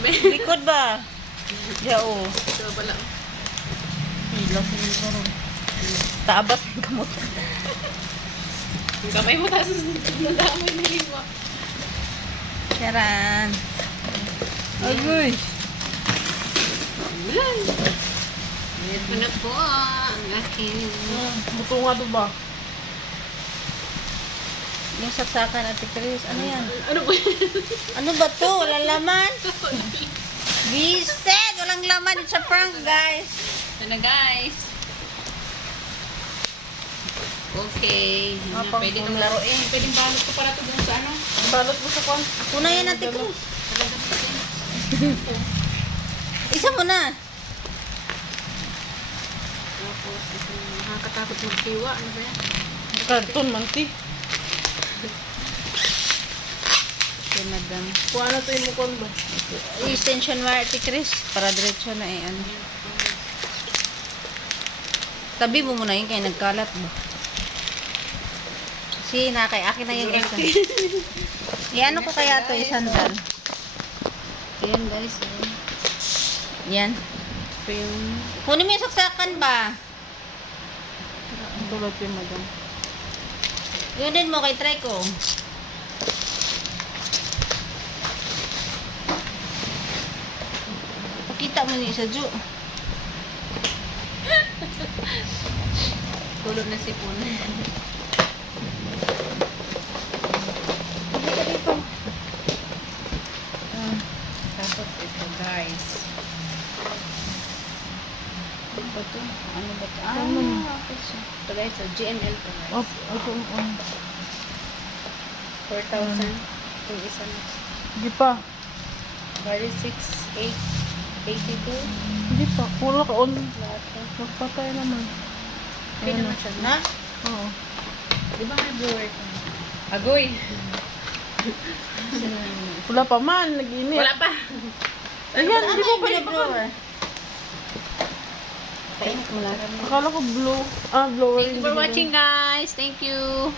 ba? Likod ba? Yao. Ito pala. Hilaw sa mga ron. Taabat ng kamot. Yung kamay mo taas nadamay na lima. Charan. Agoy. Ayan. Ito na po ang aking... Buto nga to ba? Yung saksakan at Chris, ano yan? Ano ba? Ano ba to? Walang laman? Biset! Walang laman sa prank, guys. Ito na guys. Okay. Yun na, Pang pwede kang pula. laruin. Pwedeng balot ko para ito dun sa ano. Balot mo sa kwan. Una yan, Ate Chris. Talagang natin. Isa mo na. Tapos, ito nakakatakot magtiwa. Ano ba yan? Karton man ti. Okay, madam. Kuha na to yung mukon ba? Extension wire, Ate Chris. Para diretso na eh. Ano. Tabi mo muna yun kaya nagkalat ba? Kasi nakay akin na yung isa. Yan ano ko kaya to isandal. Ayan guys. Yan. Ayan. Kunin mo yung saksakan ba? Tulad yung madam. Yun din mo kay try ko. Pakita mo ni isa Jo. Tulog na si Puna. Pakita dito. Tapos ito guys. Ano ba to? Ano ba to? Okay siya. Ito guys, so GML to guys. Op, ito on. 4,000. Itong isa na. Hindi pa. Bali 6,882. Hindi pa. Puro ka on. Lahat to. Magpatay naman. Okay naman siya. Na? Oo. Di ba may blower to? Agoy! Wala pa man. Nag-init. Wala pa! Ayan, Ano di ba yung ba blower? Wala. Akala ko blue. Ah, blower. Thank you for watching guys. Thank you.